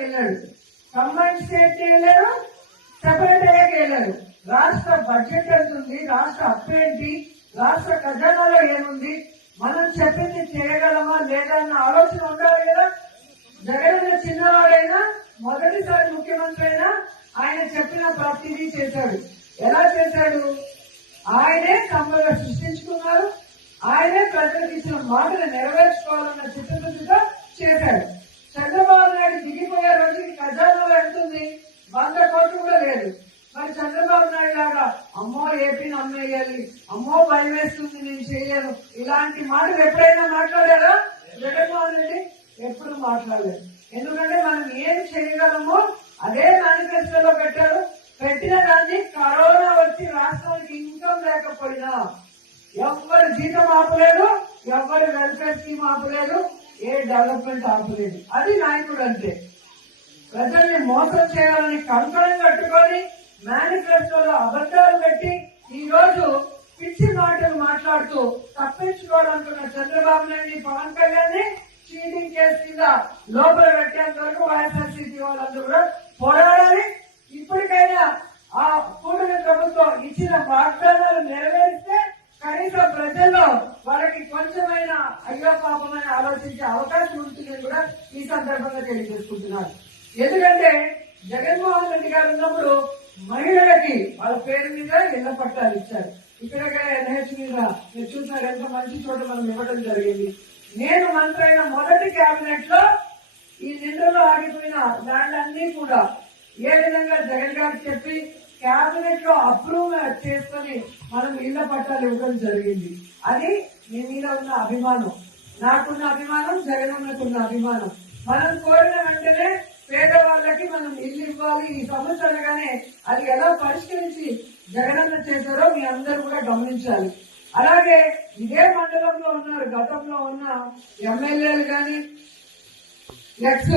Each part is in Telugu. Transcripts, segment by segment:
వెళ్ళాడు, కంబైన్ స్టేట్ వెళ్ళారు, సెపరేట్ అయ్యాక వెళ్ళారు. రాష్ట్ర బడ్జెట్ ఎంత ఉంది, రాష్ట్ర అప్పు ఏంటి, రాష్ట్ర ఖజానాలో ఏముంది, మనం చెప్పింది చేయగలమా లేదా అన్న ఆలోచన ఉండాలి కదా. జగన్ చిన్నవాడైనా మొదటిసారి ముఖ్యమంత్రి అయినా ఆయన చెప్పిన ప్రతిదీ చేశాడు. ఎలా చేశాడు? ఆయనే సంపద సృష్టించుకున్నారు, ఆయనే ప్రజలకు ఇచ్చిన మాటను నెరవేర్చుకోవాలన్న చిత్తశుద్ధితో చేశాడు. చంద్రబాబు నాయుడు దిగిపోయే రోజుకి ఖజానాలో ఎంత ఉంది? 100 కోట్లు కూడా లేదు. మరి చంద్రబాబు నాయుడు లాగా అమ్మో ఏపీని అమ్మేయాలి, అమ్మో భయం వేస్తుంది, నేను చేయలేను, ఇలాంటి మాటలు ఎప్పుడైనా మాట్లాడారా? జగన్మోహన్ రెడ్డి ఎప్పుడు మాట్లాడలేదు. ఎందుకంటే మనం ఏం చేయగలమో అదే మేనిఫెస్టోలో పెట్టారు. పెట్టిన దాన్ని కరోనా వచ్చి రాష్ట్రానికి ఇన్కమ్ లేకపోయినా ఎవ్వరు జీతం ఆపలేదు, ఎవ్వరు వెల్ఫేర్ స్కీమ్ ఆపలేదు, ఏ డెవలప్మెంట్ ఆపలేదు. అది నాయకుడు అంటే. ప్రజల్ని మోసం చేయాలని కంకణం కట్టుకొని మేనిఫెస్టోలో అబద్దాలు పెట్టి ఈ రోజు పిచ్చి మాటలు మాట్లాడుతూ తప్పించుకోవాలనుకున్న చంద్రబాబు నాయుడు, పవన్ కళ్యాణ్ ని చీటింగ్ కేసు కింద లోపల పెట్టేంత వరకు వైఎస్ఆర్సీపీ వాళ్ళందరూ కూడా పోరాడాలి. ఇప్పటికైనా ఆ కూటమి ప్రభుత్వం ఇచ్చిన వాగ్దానాలు నెరవేరిస్తే కనీసం ప్రజల్లో వాళ్ళకి కొంచెమైనా అయ్యో పాపమైన ఆలోచించే అవకాశం ఉంటుందని కూడా ఈ సందర్భంగా తెలియజేసుకుంటున్నారు. ఎందుకంటే జగన్మోహన్ రెడ్డి గారు ఉన్నప్పుడు మహిళలకి వాళ్ళ పేరు మీద ఇళ్ల పట్టాలు ఇచ్చారు. ఇక్కడగా ఎన్హెచ్ మీద మీరు చూసినారు, ఎంత మంచి చోట మనం ఇవ్వడం జరిగింది. నేను మంత్రి అయిన మొదటి కేబినెట్ లో ఈ నిండులో ఆగిపోయిన ల్యాండ్ అన్ని కూడా ఏ విధంగా జగన్ గారు చెప్పి కేబినెట్ లో అప్రూవ్ చేసుకుని మనం ఇళ్ల పట్టాలు ఇవ్వడం జరిగింది. అది మీ మీద ఉన్న అభిమానం, నాకున్న అభిమానం, జగన్ ఉన్నకున్న అభిమానం. మనం కోరిన వెంటనే పేదవాళ్ళకి మనం ఇల్లు ఇవ్వాలి. ఈ సమస్య అనగానే అది ఎలా పరిష్కరించి జగనన్న చేశారో మీ అందరూ కూడా గమనించాలి. అలాగే ఇదే మండలంలో ఉన్నారు, గతంలో ఉన్న ఎమ్మెల్యేలు గాని, ఎక్స్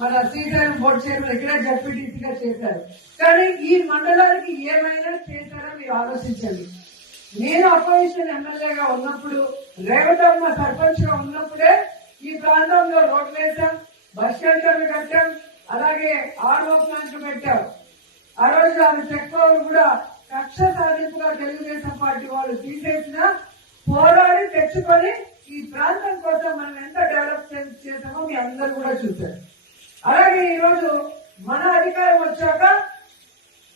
మన శ్రీశైలం బోర్డు చైర్మన్ ఇక్కడే జడ్పీటీసీగా చేశారు. కానీ ఈ మండలానికి ఏమైనా చేశారో మీరు ఆలోచించండి. నేను అపోజిషన్ ఎమ్మెల్యేగా ఉన్నప్పుడు, రేవతమ్మ సర్పంచ్ గా ఉన్నప్పుడే ఈ ప్రాంతంలో రోడ్లు వేశాం, బస్ షెల్టర్లు కట్టాం, అలాగే ఆర్ఓ ప్లాంట్లు పెట్టాం. ఆ రోజు ఆమె చెక్కలు కూడా కక్ష సాధింపుగా తెలుగుదేశం పార్టీ వాళ్ళు తీసేసిన పోరాడి తెచ్చుకొని ఈ ప్రాంతం కోసం మనం ఎంత డెవలప్ చేసామో మీ అందరూ కూడా చూశారు. అలాగే ఈ రోజు మన అధికారం వచ్చాక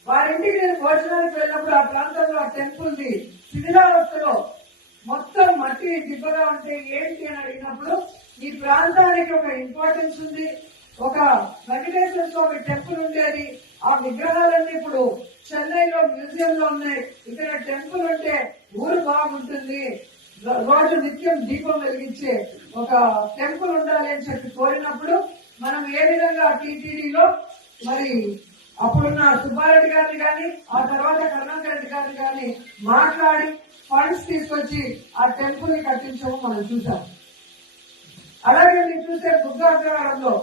వారింటికి నేను భోజనానికి వెళ్ళినప్పుడు ఆ ప్రాంతంలో ఆ టెంపుల్ ది శిథిలావస్థలో మొత్తం మట్టి దిబ్బగా ఉంటే ఏంటి అని అడిగినప్పుడు ఈ ప్రాంతానికి ఒక ఇంపార్టెన్స్ ఉంది, ఒక వెంకటేశ్వర స్వామి టెంపుల్ ఉండేది, ఆ విగ్రహాలన్నీ ఇప్పుడు చెన్నైలో మ్యూజియం లో ఉన్నాయి, ఇక్కడ టెంపుల్ ఉంటే ఊరు బాగుంటుంది, రోజు నిత్యం దీపం వెలిగించే ఒక టెంపుల్ ఉండాలి అని చెప్పి కోరినప్పుడు మనం ఏ విధంగా టీటీడీలో మరి అప్పుడున్న సుబ్బారెడ్డి గారిని కానీ ఆ తర్వాత కరుణాకర్ రెడ్డి గారిని కానీ మాట్లాడి ఫండ్స్ తీసుకొచ్చి ఆ టెంపుల్ ని కట్టించడం మనం చూసాం. అలాగే మీరు చూసే బుద్ధాగ్రహారంలో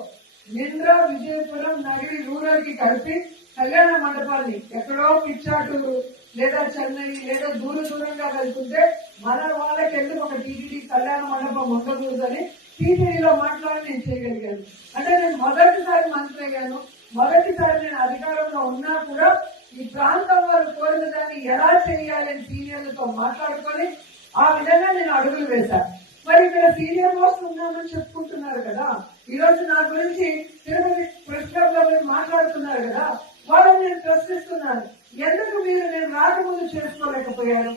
నింద్ర, విజయపురం, నగిరి రూరల్ కి కలిపి కళ్యాణ మండపాన్ని ఎక్కడో పిచ్చాటూరు లేదా చెన్నై లేదా దూరంగా వెళ్తుంటే మన వాళ్ళకి ఎందుకు ఒక టీటీడీ కళ్యాణ మండపం ఉండకూడదని టీటీడీలో మాట్లాడి నేను చేయగలిగాను. అంటే నేను మొదటిసారి మంత్రి అయ్యాను, మొదటిసారి నేను అధికారంలో ఉన్నా కూడా ఈ ప్రాంతం వారు కోరిన దాన్ని ఎలా చేయాలని సీనియర్లతో మాట్లాడుకొని ఆ విధంగా నేను అడుగులు వేశాను. మరి ఇక్కడ సీనియర్ మోస్ట్ ఉన్నామని చెప్పుకుంటున్నారు కదా, ఈ రోజు నా గురించి తిరుపతి ప్రెస్ క్లబ్ లో మీరు మాట్లాడుతున్నారు కదా, వాళ్ళని నేను ప్రశ్నిస్తున్నాను, ఎందుకు మీరు నేను రాకముందు చేసుకోలేకపోయాను?